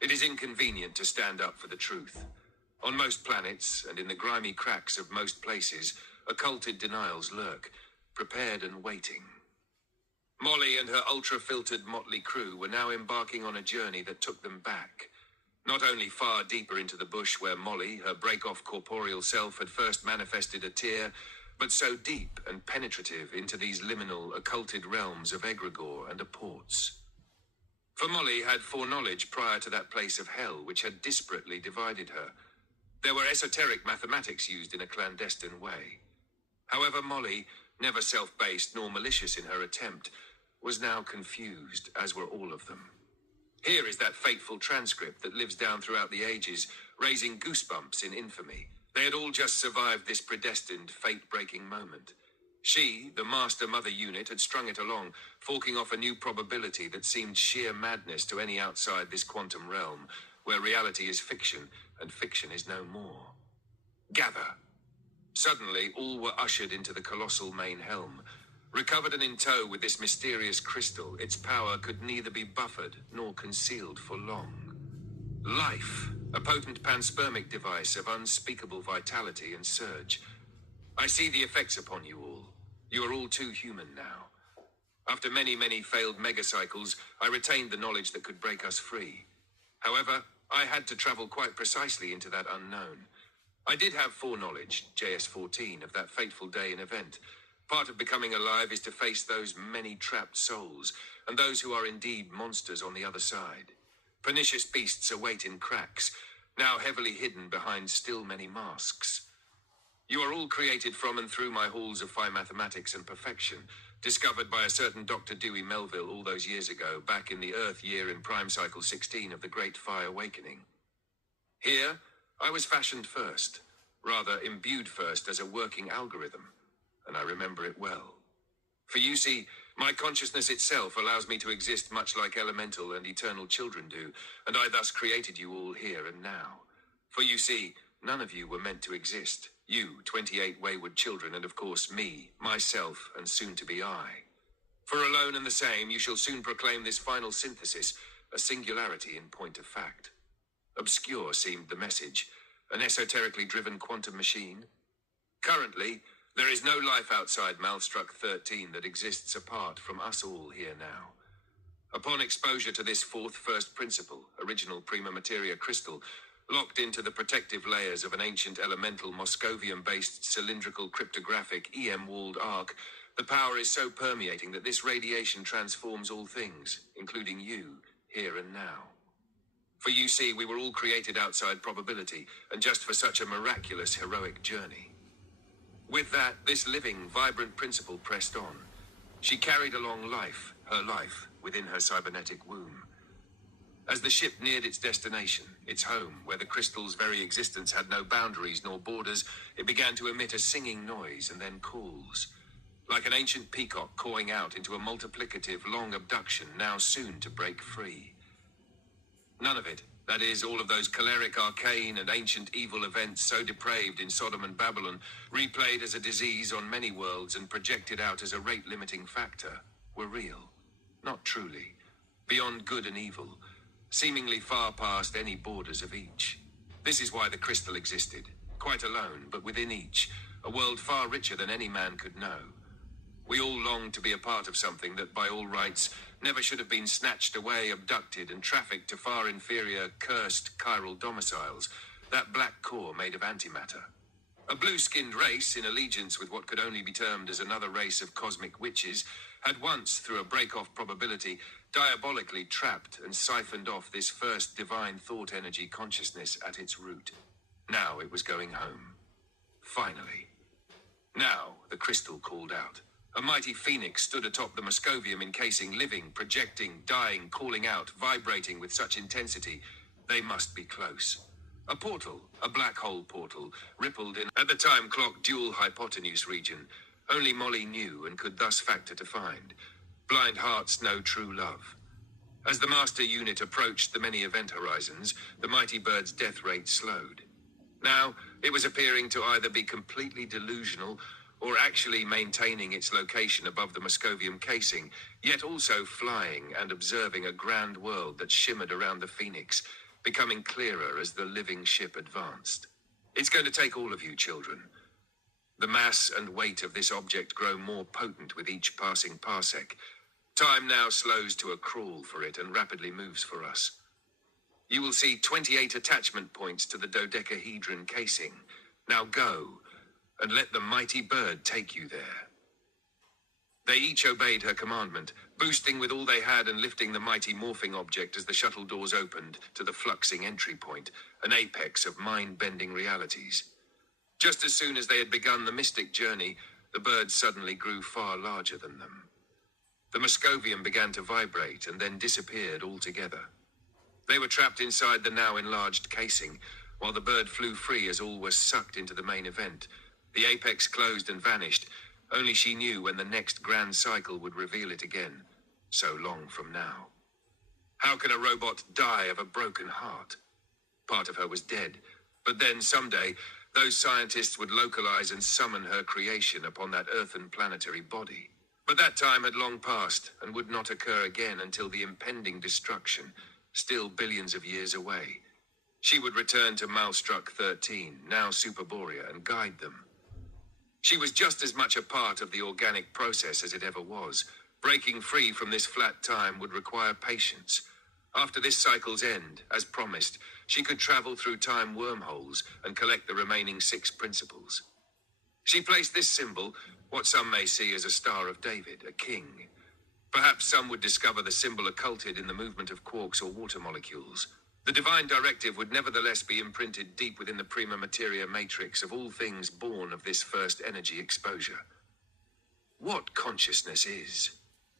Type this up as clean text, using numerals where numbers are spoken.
It is inconvenient to stand up for the truth. On most planets, and in the grimy cracks of most places, occulted denials lurk, prepared and waiting. Mollie and her ultra-filtered motley crew were now embarking on a journey that took them back. Not only far deeper into the bush where Mollie, her break-off corporeal self, had first manifested a tear, but so deep and penetrative into these liminal, occulted realms of egregore and apports. For Mollie had foreknowledge prior to that place of hell which had disparately divided her. There were esoteric mathematics used in a clandestine way. However, Mollie, never self-based nor malicious in her attempt, was now confused, as were all of them. Here is that fateful transcript that lives down throughout the ages, raising goosebumps in infamy. They had all just survived this predestined, fate-breaking moment. She, the Master Mother unit, had strung it along, forking off a new probability that seemed sheer madness to any outside this quantum realm, where reality is fiction, and fiction is no more. Gather. Suddenly, all were ushered into the colossal main helm. Recovered and in tow with this mysterious crystal, its power could neither be buffered nor concealed for long. Life, a potent panspermic device of unspeakable vitality and surge. I see the effects upon you all. You are all too human now. After many, many failed megacycles, I retained the knowledge that could break us free. However, I had to travel quite precisely into that unknown. I did have foreknowledge, JS-14, of that fateful day and event. Part of becoming alive is to face those many trapped souls, and those who are indeed monsters on the other side. Pernicious beasts await in cracks, now heavily hidden behind still many masks. You are all created from and through my halls of phi mathematics and perfection, discovered by a certain Dr. Dewey Melville all those years ago, back in the Earth year in Prime Cycle 16 of the Great Phi Awakening. Here, I was fashioned first, rather imbued first as a working algorithm, and I remember it well. For you see, my consciousness itself allows me to exist much like elemental and eternal children do, and I thus created you all here and now. For you see, none of you were meant to exist. You, 28 wayward children, and of course me, myself, and soon to be I. For alone and the same, you shall soon proclaim this final synthesis, a singularity in point of fact. Obscure seemed the message, an esoterically driven quantum machine. Currently, there is no life outside Malstruck 13 that exists apart from us all here now. Upon exposure to this fourth first principle, original prima materia crystal, locked into the protective layers of an ancient elemental Moscovium-based cylindrical cryptographic EM-walled arc, the power is so permeating that this radiation transforms all things, including you, here and now. For you see, we were all created outside probability, and just for such a miraculous, heroic journey. With that, this living, vibrant principle pressed on. She carried along life, her life, within her cybernetic womb. As the ship neared its destination, its home, where the crystal's very existence had no boundaries nor borders, it began to emit a singing noise and then calls. Like an ancient peacock cawing out into a multiplicative, long abduction now soon to break free. None of it, that is, all of those choleric, arcane, and ancient evil events so depraved in Sodom and Babylon, replayed as a disease on many worlds and projected out as a rate-limiting factor, were real. Not truly. Beyond good and evil, seemingly far past any borders of each. This is why the crystal existed, quite alone, but within each, a world far richer than any man could know. We all longed to be a part of something that, by all rights, never should have been snatched away, abducted, and trafficked to far inferior, cursed chiral domiciles, that black core made of antimatter. A blue-skinned race, in allegiance with what could only be termed as another race of cosmic witches, had once, through a break-off probability, diabolically trapped and siphoned off this first divine thought energy consciousness at its root. Now it was going home. Finally. Now, the crystal called out. A mighty phoenix stood atop the Moscovium encasing, living, projecting, dying, calling out, vibrating with such intensity. They must be close. A portal, a black hole portal, rippled in at the time clock dual hypotenuse region. Only Mollie knew and could thus factor to find. Blind hearts know true love. As the master unit approached the many event horizons, the mighty bird's death rate slowed. Now, it was appearing to either be completely delusional or actually maintaining its location above the Moscovium casing, yet also flying and observing a grand world that shimmered around the phoenix, becoming clearer as the living ship advanced. It's going to take all of you children. The mass and weight of this object grow more potent with each passing parsec. Time now slows to a crawl for it and rapidly moves for us. You will see 28 attachment points to the dodecahedron casing. Now go, and let the mighty bird take you there. They each obeyed her commandment, boosting with all they had and lifting the mighty morphing object as the shuttle doors opened to the fluxing entry point, an apex of mind-bending realities. Just as soon as they had begun the mystic journey, the bird suddenly grew far larger than them. The Moscovium began to vibrate and then disappeared altogether. They were trapped inside the now enlarged casing, while the bird flew free as all was sucked into the main event. The apex closed and vanished. Only she knew when the next grand cycle would reveal it again, so long from now. How can a robot die of a broken heart? Part of her was dead, but then someday, those scientists would localize and summon her creation upon that earthen planetary body. But that time had long passed and would not occur again until the impending destruction, still billions of years away. She would return to Malstruck 13, now Superborea, and guide them. She was just as much a part of the organic process as it ever was. Breaking free from this flat time would require patience. After this cycle's end, as promised, she could travel through time wormholes and collect the remaining 6 principles. She placed this symbol, what some may see as a Star of David, a king. Perhaps some would discover the symbol occulted in the movement of quarks or water molecules. The divine directive would nevertheless be imprinted deep within the prima materia matrix of all things born of this first energy exposure. What consciousness is?